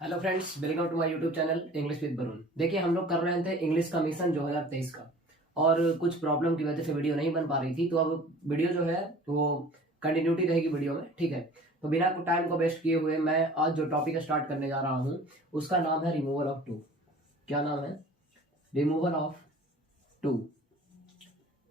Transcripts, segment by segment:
Hello friends, welcome to my YouTube channel English with Varun. देखिए, हम लोग कर रहे थे इंग्लिश का मिशन 2023 का, और कुछ प्रॉब्लम की वजह से वीडियो नहीं बन पा रही थी। तो अब वीडियो जो है वो कंटिन्यूटी रहेगी वीडियो में, ठीक है। तो बिना टाइम को वेस्ट किए हुए मैं आज जो टॉपिक स्टार्ट करने जा रहा हूँ उसका नाम है रिमूवल ऑफ टू। क्या नाम है? रिमूवल ऑफ टू,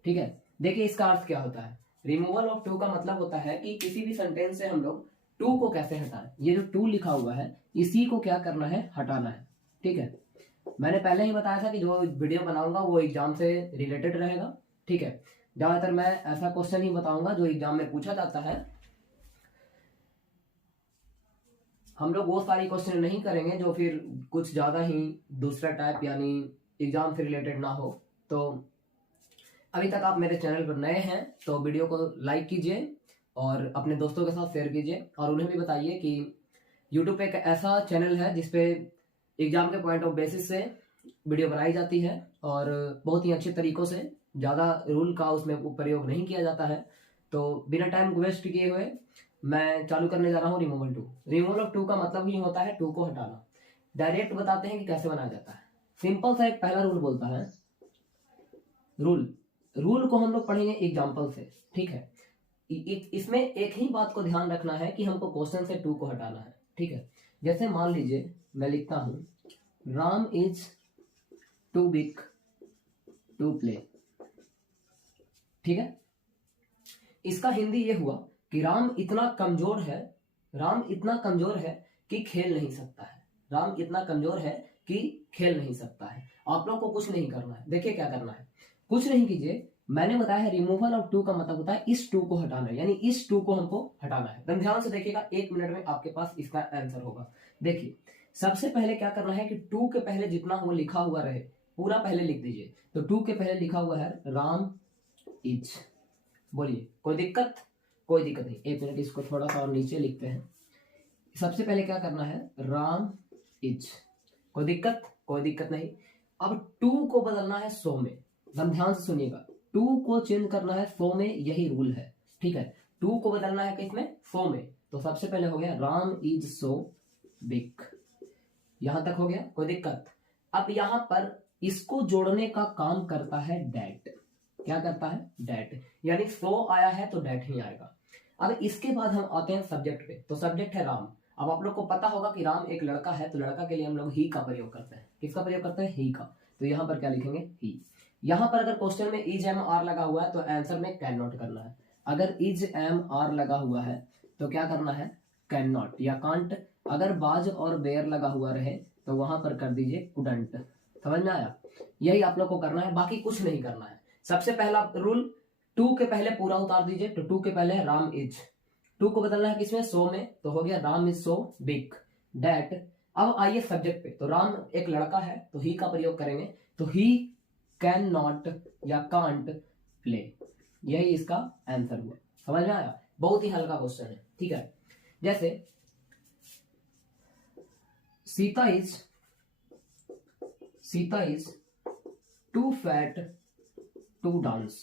ठीक है। देखिए, इसका अर्थ क्या होता है। रिमूवल ऑफ टू का मतलब होता है कि किसी भी सेंटेंस से हम लोग टू को कैसे हटाएं। ये जो टू लिखा हुआ है इसी को क्या करना है, हटाना है, ठीक है। मैंने पहले ही बताया था कि जो वीडियो बनाऊंगा वो एग्जाम से रिलेटेड रहेगा, ठीक है। ज्यादातर मैं ऐसा क्वेश्चन ही बताऊंगा जो एग्जाम में पूछा जाता है। हम लोग वो सारी क्वेश्चन नहीं करेंगे जो फिर कुछ ज्यादा ही दूसरा टाइप यानी एग्जाम से रिलेटेड ना हो। तो अभी तक आप मेरे चैनल पर नए हैं तो वीडियो को लाइक कीजिए और अपने दोस्तों के साथ शेयर कीजिए, और उन्हें भी बताइए कि यूट्यूब पे एक ऐसा चैनल है जिसपे एग्जाम के पॉइंट ऑफ बेसिस से वीडियो बनाई जाती है और बहुत ही अच्छे तरीकों से, ज़्यादा रूल का उसमें प्रयोग नहीं किया जाता है। तो बिना टाइम वेस्ट किए हुए मैं चालू करने जा रहा हूँ removal too. Removal of too का मतलब ही होता है टू को हटाना। डायरेक्ट बताते हैं कि कैसे बनाया जाता है। सिंपल सा एक पहला रूल बोलता है, रूल रूल को हम लोग पढ़ेंगे एग्जाम्पल से, ठीक है। इसमें एक ही बात को ध्यान रखना है कि हमको क्वेश्चन से टू को हटाना है, ठीक है। जैसे मान लीजिए मैं लिखता हूं Ram is too big to play, ठीक है। इसका हिंदी ये हुआ कि राम इतना कमजोर है, राम इतना कमजोर है कि खेल नहीं सकता है। राम इतना कमजोर है कि खेल नहीं सकता है। आप लोग को कुछ नहीं करना है। देखिए क्या करना है, कुछ नहीं कीजिए। मैंने बताया है रिमूवल ऑफ टू का मतलब होता है इस टू को हटाना है, यानी इस टू को हमको हटाना है। एकदम ध्यान से देखिएगा, 1 मिनट में आपके पास इसका आंसर होगा। देखिए, सबसे पहले क्या करना है कि टू के पहले जितना हो लिखा हुआ रहे पूरा पहले लिख दीजिए। तो टू के पहले लिखा हुआ है राम इज। बोलिए, कोई दिक्कत? कोई दिक्कत नहीं। 1 मिनट, इसको थोड़ा सा और नीचे लिखते हैं। सबसे पहले क्या करना है, राम इज। कोई दिक्कत? कोई दिक्कत नहीं। अब टू को बदलना है सो में। एकदम ध्यान से सुनिएगा, टू को चेंज करना है सो में, यही रूल है, ठीक है। टू को बदलना है किसमें? सो में। तो सबसे पहले हो गया राम इज सो बिग। यहां तक हो गया, कोई दिक्कत? अब यहां पर इसको जोड़ने का काम करता है डैट। क्या करता है? डैट। यानी सो आया है तो डैट ही आएगा। अब इसके बाद हम आते हैं सब्जेक्ट पे। तो सब्जेक्ट है राम। अब आप लोग को पता होगा कि राम एक लड़का है, तो लड़का के लिए हम लोग ही का प्रयोग करते हैं। किसका प्रयोग करते हैं? ही का। तो यहां पर क्या लिखेंगे? ही। यहां पर अगर क्वेश्चन में इज एम आर लगा हुआ है तो आंसर में कैन नॉट करना है। अगर इज एम आर लगा हुआ है तो क्या करना है? कैन नॉट या कांट। अगर बाज और बेयर लगा हुआ रहे तो वहां पर कर दीजिए कुडंट। समझ में आया? यही आप लोग को करना है, बाकी कुछ नहीं करना है। सबसे पहला रूल, टू के पहले पूरा उतार दीजिए। तो टू के पहले राम इज, टू को बदलना है किसमें? सो में। तो हो गया Ram is so big that. अब आइए सब्जेक्ट पे। तो राम एक लड़का है तो ही का प्रयोग करेंगे। तो ही कैन नॉट या कांट प्ले। यही इसका आंसर हुआ। समझ में आया? बहुत ही हल्का क्वेश्चन है, ठीक है। जैसे Sita is too fat to dance.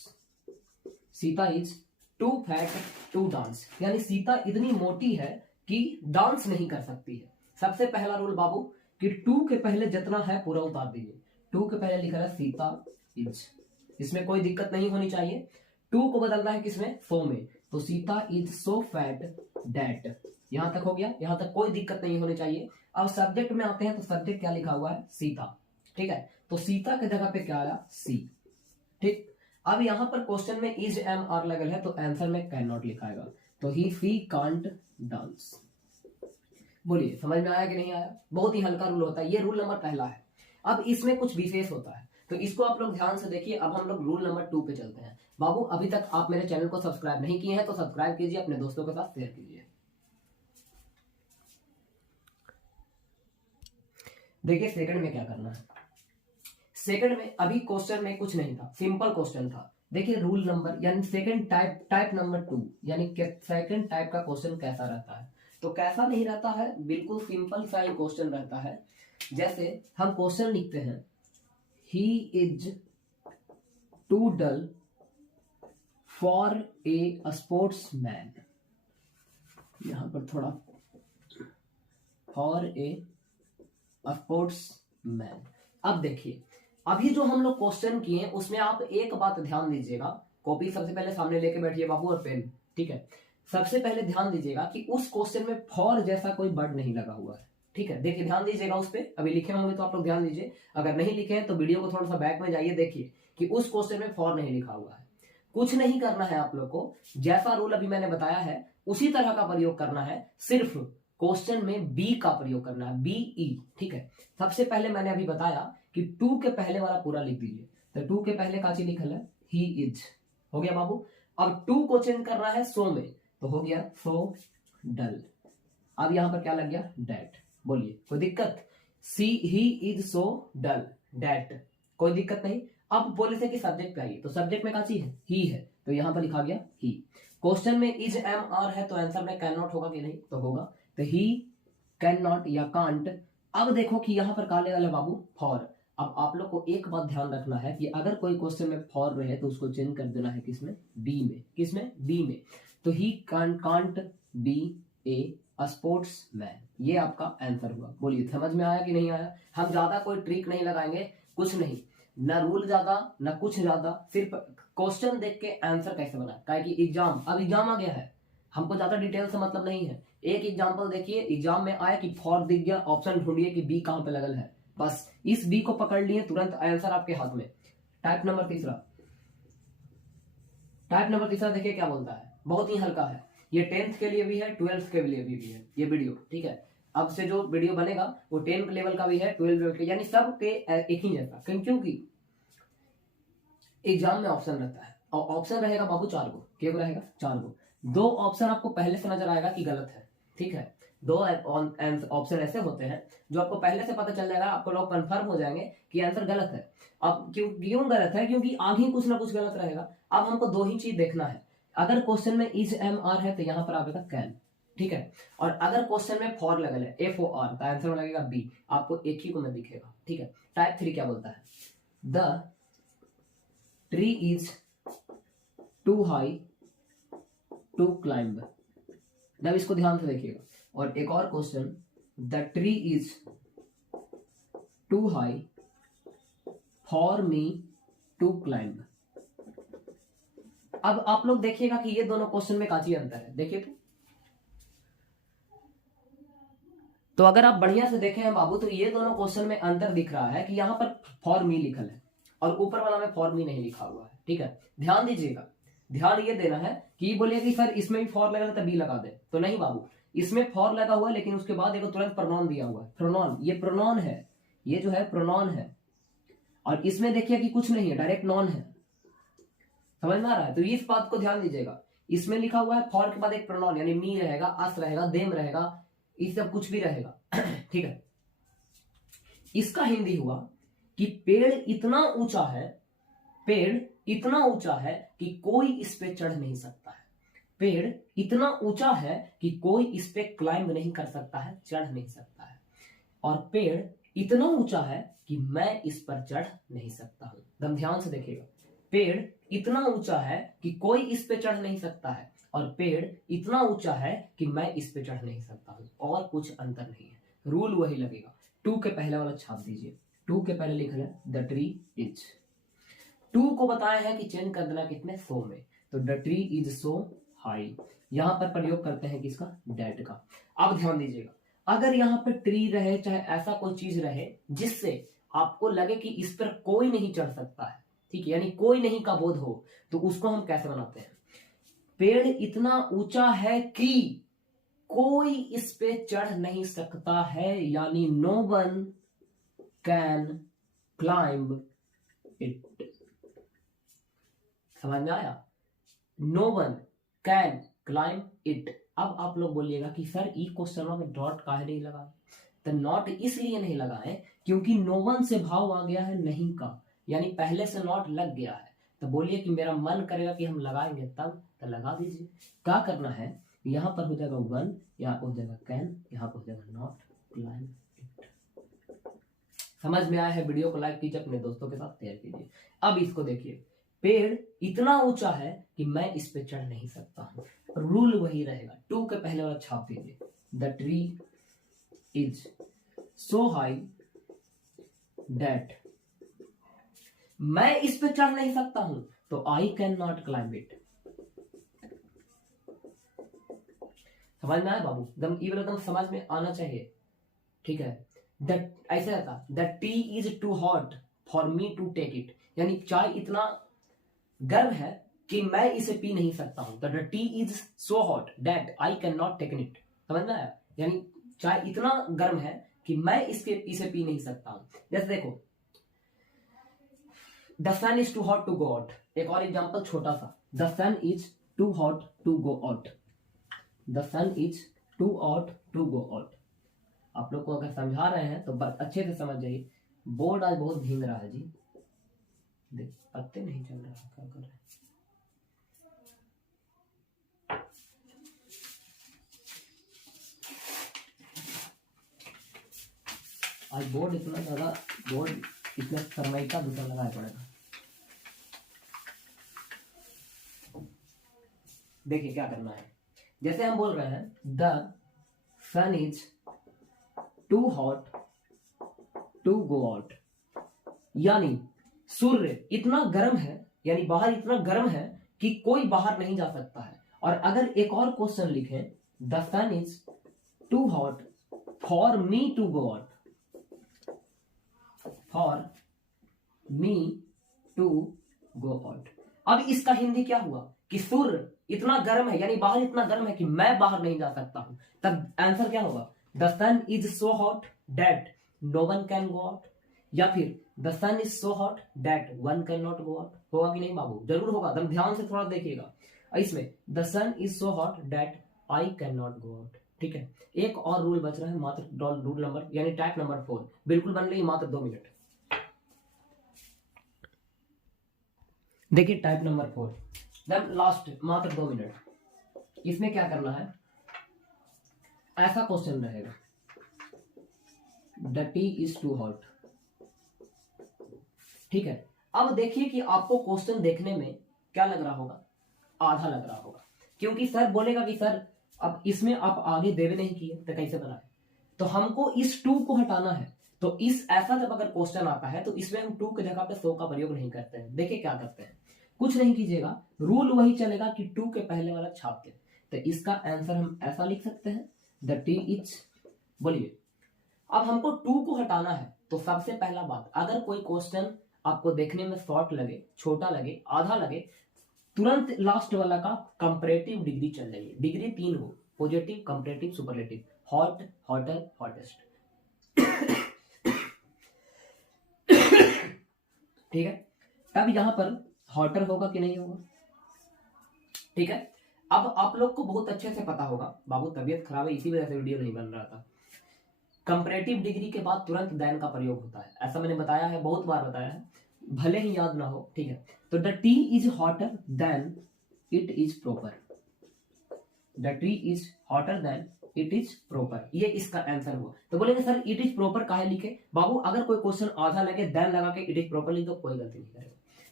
Sita is too fat to dance, यानी सीता इतनी मोटी है कि डांस नहीं कर सकती है। सबसे पहला रूल बाबू कि टू के पहले जितना है पूरा उतार दीजिए। टू के पहले लिखा है सीता इज, इसमें कोई दिक्कत नहीं होनी चाहिए। टू को बदलना है किसमें? सो में। तो Sita is so fat that. यहां तक हो गया, यहां तक कोई दिक्कत नहीं होनी चाहिए। अब सब्जेक्ट में आते हैं। तो सब्जेक्ट क्या लिखा हुआ है? सीता, ठीक है। तो सीता के जगह पे क्या आया? सी, ठीक। अब यहां पर क्वेश्चन में इज एम आर लगल है तो आंसर में कैन नॉट लिखाएगा। तो ही सी कांट डांस। बोलिए, समझ में आया कि नहीं आया? बहुत ही हल्का रूल होता है, ये रूल नंबर पहला है। अब इसमें कुछ विशेष होता है तो इसको आप लोग ध्यान से देखिए। अब हम लोग रूल नंबर 2 पे चलते हैं। बाबू, अभी तक आप मेरे चैनल को सब्सक्राइब नहीं किए हैं तो सब्सक्राइब कीजिए, अपने दोस्तों के साथ शेयर कीजिए। देखिए सेकंड में क्या करना है। सेकंड में अभी क्वेश्चन में कुछ नहीं था, सिंपल क्वेश्चन था। देखिए रूल नंबर यानी सेकंड टाइप नंबर 2, यानी सेकंड टाइप का क्वेश्चन कैसा रहता है। तो कैसा नहीं रहता है, बिल्कुल सिंपल सा ही क्वेश्चन रहता है। जैसे हम क्वेश्चन लिखते हैं, he is too dull for a sportsman. यहां पर थोड़ा फॉर ए स्पोर्ट्समैन। अब देखिए, अभी जो हम लोग क्वेश्चन किए उसमें आप एक बात ध्यान दीजिएगा, कॉपी सबसे पहले सामने लेके बैठिए बाबू और पेन, ठीक है। सबसे पहले ध्यान दीजिएगा कि उस क्वेश्चन में फॉर जैसा कोई वर्ड नहीं लगा हुआ है, ठीक है। देखिए ध्यान दीजिएगा उस पर, अभी लिखे होंगे तो आप लोग ध्यान दीजिए, अगर नहीं लिखे हैं तो वीडियो को थोड़ा सा बैक में जाइए, देखिए कि उस क्वेश्चन में फॉर नहीं लिखा हुआ है। कुछ नहीं करना है आप लोग को, जैसा रूल अभी मैंने बताया है उसी तरह का प्रयोग करना है, सिर्फ क्वेश्चन में बी का प्रयोग करना है, बीई, ठीक है। सबसे पहले मैंने अभी बताया कि टू के पहले वाला पूरा लिख दीजिए, तो टू के पहले का चीज लिखल है ही इज, हो गया बाबू। अब टू को चेंज करना है सो में, तो हो गया सो डल। अब यहां पर क्या लग गया, डैट। बोलिए कोई दिक्कत, सी he is so dull, that, कोई दिक्कत नहीं। अब बोले थे कि सब्जेक्ट पे आइए, तो सब्जेक्ट में का चीज है, ही है, तो यहां पर लिखा गया ही। क्वेश्चन में इज एम आर है तो आंसर में कैन नॉट होगा कि नहीं, तो होगा, तो ही कैन नॉट या कांट। अब देखो कि यहां पर काले वाले बाबू फॉर। अब आप लोग को एक बात ध्यान रखना है कि अगर कोई क्वेश्चन में फॉर रहे तो उसको चेंज कर देना है किसमें, बी में, किसमें, बी में। तो he can't be A sportsman, ये आपका आंसर हुआ। बोलिए समझ में आया कि नहीं आया। हम ज्यादा कोई ट्रिक नहीं लगाएंगे, कुछ नहीं, ना रूल ज्यादा ना कुछ ज्यादा, सिर्फ क्वेश्चन देख के आंसर कैसे बना, क्या कि एग्जाम, अब एग्जाम आ गया है, हमको ज्यादा डिटेल से मतलब नहीं है। एक एग्जांपल देखिए, एग्जाम में आया कि फॉर दिख गया, ऑप्शन ढूंढिए कि बी कहां पे लगल है, बस इस बी को पकड़ लिए, तुरंत आंसर आपके हाथ में। टाइप नंबर तीसरा, टाइप नंबर तीसरा देखिए क्या बोलता है, बहुत ही हल्का है, ये 10th के लिए भी है, 12th के लिए भी है ये वीडियो, ठीक है। अब से जो वीडियो बनेगा वो 10th लेवल का भी है, 12th लेवल का, यानी सब के एक ही जैसा, क्योंकि एग्जाम में ऑप्शन रहता है, और ऑप्शन रहेगा बाबू 4 गो, क्या रहेगा, 4 गो। 2 ऑप्शन आपको पहले से नजर आएगा कि गलत है, ठीक है। 2 ऑप्शन ऐसे होते हैं जो आपको पहले से पता चल जाएगा, आपको लोग कंफर्म हो जाएंगे कि आंसर गलत है। अब क्यों गलत है, क्योंकि आगे कुछ ना कुछ गलत रहेगा। अब हमको 2 ही चीज देखना है, अगर क्वेश्चन में इज एम आर है तो यहाँ पर आएगा कैन, ठीक है। और अगर क्वेश्चन में फॉर लगल है, एफ ओ आर, तो आंसर में लगेगा बी, आपको एक ही को में दिखेगा, ठीक है। टाइप 3 क्या बोलता है, the tree is too high to climb. अब इसको ध्यान से देखिएगा। और एक और question, the tree is too high for me to climb. अब आप लोग देखिएगा कि ये दोनों क्वेश्चन में काफी अंतर है, देखिए तो अगर आप बढ़िया से देखें हैं बाबू, तो ये दोनों क्वेश्चन में अंतर दिख रहा है कि यहाँ पर फॉर मी लिखल है और ऊपर वाला में फॉर मी नहीं लिखा हुआ है, ठीक है। ध्यान दीजिएगा, ध्यान ये देना है कि बोलिए कि सर इसमें भी फॉर लगा तो बी लगा दे, तो नहीं बाबू, इसमें फॉर लगा हुआ है लेकिन उसके बाद एक तुरंत प्रोनाउन दिया हुआ है, प्रोनाउन, ये प्रोनाउन है, ये जो है प्रोनाउन है। और इसमें देखिए कि कुछ नहीं है, डायरेक्ट नॉन है, समझ में आ रहा है। तो इस बात को ध्यान दीजिएगा, इसमें लिखा हुआ है फॉर के बाद एक प्रोनाउन, यानी मी रहेगा, अस रहेगा, देम रहेगा, इस सब कुछ भी रहेगा, ठीक है। इसका हिंदी हुआ कि पेड़ इतना ऊंचा है, पेड़ इतना ऊंचा है कि कोई इस पे चढ़ नहीं सकता है, पेड़ इतना ऊंचा है कि कोई इस पे क्लाइंब नहीं कर सकता है, चढ़ नहीं सकता है। और पेड़ इतना ऊंचा है कि मैं इस पर चढ़ नहीं सकता हूं। एकदम ध्यान से देखिएगा, पेड़ इतना ऊंचा है कि कोई इस पे चढ़ नहीं सकता है, और पेड़ इतना ऊंचा है कि मैं इस पे चढ़ नहीं सकता हूं, और कुछ अंतर नहीं है, रूल वही लगेगा। 2 के पहले वाला छाप दीजिए, 2 के पहले लिखा है द ट्री इज, 2 को बताया है कि चेंज कर देना कितने, सो में, तो the tree is so high, यहां पर प्रयोग करते हैं किसका, डेट का। अब ध्यान दीजिएगा, अगर यहाँ पर ट्री रहे, चाहे ऐसा कोई चीज रहे जिससे आपको लगे कि इस पर कोई नहीं चढ़ सकता है, ठीक है, यानी कोई नहीं का बोध हो, तो उसको हम कैसे बनाते हैं, पेड़ इतना ऊंचा है कि कोई इस पे चढ़ नहीं सकता है, यानी no one can climb it. समझ में आया, no one can climb it. अब आप लोग बोलिएगा कि सर ई क्वेश्चन में डॉट काहे नहीं लगाए, तो नॉट इसलिए नहीं लगाए क्योंकि नो वन से भाव आ गया है नहीं का, यानी पहले से नॉट लग गया है। तो बोलिए कि मेरा मन करेगा कि हम लगाएंगे तब, तो लगा दीजिए। क्या करना है, यहां पर हो जाएगा वन, यहाँ पर हो जाएगा कैन, यहाँ पर हो जाएगा नॉट क्लाइंब इट। समझ में आया है, वीडियो को लाइक कीजिए, अपने दोस्तों के साथ शेयर कीजिए। अब इसको देखिए, पेड़ इतना ऊंचा है कि मैं इस पे चढ़ नहीं सकता हूं, रूल वही रहेगा। 2 के पहले वाला छाप दीजिए, the tree is so high that मैं इस पे चढ़ नहीं सकता हूं, तो I cannot climb it। समझ में आया बाबू? एकदम ये एकदम समझ में आना चाहिए, ठीक है। दैट ऐसे रहता, that tea is too hot for me to take it, यानी चाय इतना गर्म है कि मैं इसे पी नहीं सकता हूं। The tea is so hot that I can not take it. समझ में आया? यानी चाय इतना गर्म है कि मैं इसे पी नहीं सकता हूं। जैसे देखो, the sun is too hot to go out. एक और एग्जांपल छोटा सा, the sun is too hot to go out. The sun is too hot to go out. आप लोग को अगर समझा रहे हैं तो बस अच्छे से समझ जाइए। बोर्ड आज बहुत भींग रहा है जी, देख पत्ते नहीं चल रहा, क्या कर रहे हैं। आज बोर्ड इतना ज्यादा, बोर्ड इतना सरमाइका दूसरा लगाया पड़ेगा। देखिए क्या करना है, जैसे हम बोल रहे हैं the sun is too hot to go out, यानी सूर्य इतना गर्म है, यानी बाहर इतना गर्म है कि कोई बाहर नहीं जा सकता है। और अगर एक और क्वेश्चन लिखें, the sun is too hot for me to go out, for me to go out. अब इसका हिंदी क्या हुआ कि सूर्य इतना गर्म है, यानी बाहर इतना गर्म है कि मैं बाहर नहीं जा सकता हूं। तब आंसर क्या होगा? The sun is so hot that no one can go out, या फिर the sun is so hot that one can not go out. होगा कि नहीं बाबू? जरूर होगा, एकदम ध्यान से थोड़ा देखिएगा। इसमें the sun is so hot that I can not go out, ठीक है। एक और रूल बच रहा है, मात्र रूल नंबर यानी टाइप नंबर 4 बिल्कुल बन रही है, मात्र 2 मिनट। देखिए टाइप नंबर 4 देन लास्ट, मात्र 2 मिनट। इसमें क्या करना है, ऐसा क्वेश्चन रहेगा, the tea is too hot, ठीक है। अब देखिए कि आपको क्वेश्चन देखने में क्या लग रहा होगा, आधा लग रहा होगा, क्योंकि सर बोलेगा कि सर अब इसमें आप आगे देवे नहीं किए तो कैसे बनाए, तो हमको इस टू को हटाना है। तो इस ऐसा जब अगर क्वेश्चन आता है तो इसमें हम टू की जगह पे 100 का प्रयोग नहीं करते हैं। देखिए क्या करते हैं, कुछ नहीं कीजिएगा, रूल वही चलेगा कि टू के पहले वाला छाप के। तो इसका आंसर हम ऐसा लिख सकते हैं, द टी इज, बोलिए। अब हमको टू को हटाना है, तो सबसे पहला बात, अगर कोई क्वेश्चन आपको देखने में शॉर्ट लगे, छोटा लगे, आधा लगे, तुरंत लास्ट वाला का कंपैरेटिव डिग्री चल जाइए। डिग्री 3 हो, positive, comparative, superlative, hot, hotter, hottest, ठीक है। तब यहां पर हॉटर होगा कि नहीं होगा, ठीक है। अब आप लोग को बहुत अच्छे से पता होगा, बाबू तबीयत खराब है इसी वजह से वीडियो नहीं बन रहा था। कंपैरेटिव डिग्री के बाद तुरंत देन का प्रयोग होता है, ऐसा मैंने बताया है, बहुत बार बताया है, भले ही याद ना हो, ठीक है। तो the tea is hotter then it is proper, the tea is hotter then it is proper, ये इसका आंसर हुआ। तो बोलेंगे सर इट इज प्रॉपर काहे लिखे? बाबू अगर कोई क्वेश्चन आधा लगे देन लगा के इट इज प्रॉपर लिख दो, कोई गलती नहीं करेगा।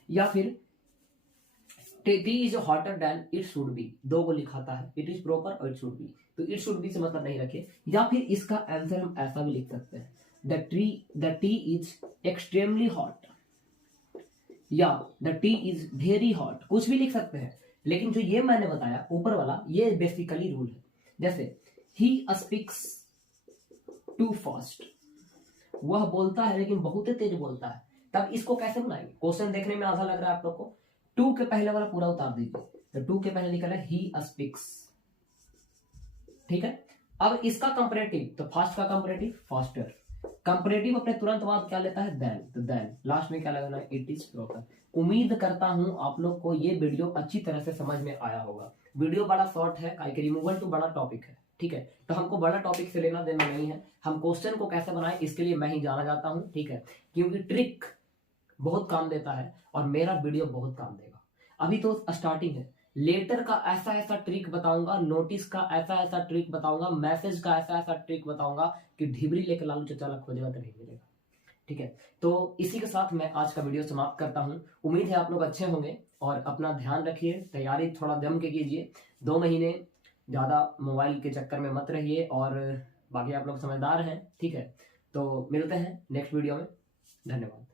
या फिर T is hotter then it should be, दो को लिखाता है, इट इज प्रॉपर और इट शुड बी, तो इट शुड बी से मतलब नहीं रखे। या फिर इसका आंसर हम ऐसा भी लिख सकते हैं, the tea is extremely hot, या the tea is very hot, कुछ भी लिख सकते हैं। लेकिन जो ये मैंने बताया ऊपर वाला, ये बेसिकली रूल है। जैसे ही स्पीक्स टू फास्ट, वह बोलता है लेकिन बहुत तेज बोलता है, तब इसको कैसे बनाएंगे? क्वेश्चन देखने में आधा लग रहा है आप लोग को, टू के पहले वाला पूरा उतार दीजिए, तो टू के पहले लिखा है ही स्पीक्स, ठीक है। अब इसका कंपैरेटिव, तो फास्ट का कंपैरेटिव फास्टर, कंपैरेटिव अपने तुरंत बाद क्या लेता है? देन, तो देन लास्ट में क्या लगाना है? It is proper. उम्मीद करता हूं आप लोग को ये वीडियो अच्छी तरह से समझ में आया होगा। वीडियो बड़ा शॉर्ट है, रिमूवल टू बड़ा टॉपिक है, ठीक है। तो हमको बड़ा टॉपिक से लेना देना नहीं है, हम क्वेश्चन को कैसे बनाएं इसके लिए मैं ही जाना जाता हूं, ठीक है। क्योंकि ट्रिक बहुत काम देता है और मेरा वीडियो बहुत काम देगा। अभी तो स्टार्टिंग है, लेटर का ऐसा ऐसा ट्रिक बताऊंगा, नोटिस का ऐसा ऐसा ट्रिक बताऊंगा, मैसेज का ऐसा ऐसा ट्रिक बताऊंगा कि ढिबरी लेकर लालू चचा खोजेगा तो नहीं मिलेगा, ठीक है। तो इसी के साथ मैं आज का वीडियो समाप्त करता हूं। उम्मीद है आप लोग अच्छे होंगे और अपना ध्यान रखिए, तैयारी थोड़ा जम के कीजिए, 2 महीने ज्यादा मोबाइल के चक्कर में मत रहिए, और बाकी आप लोग समझदार हैं, ठीक है। तो मिलते हैं नेक्स्ट वीडियो में। धन्यवाद।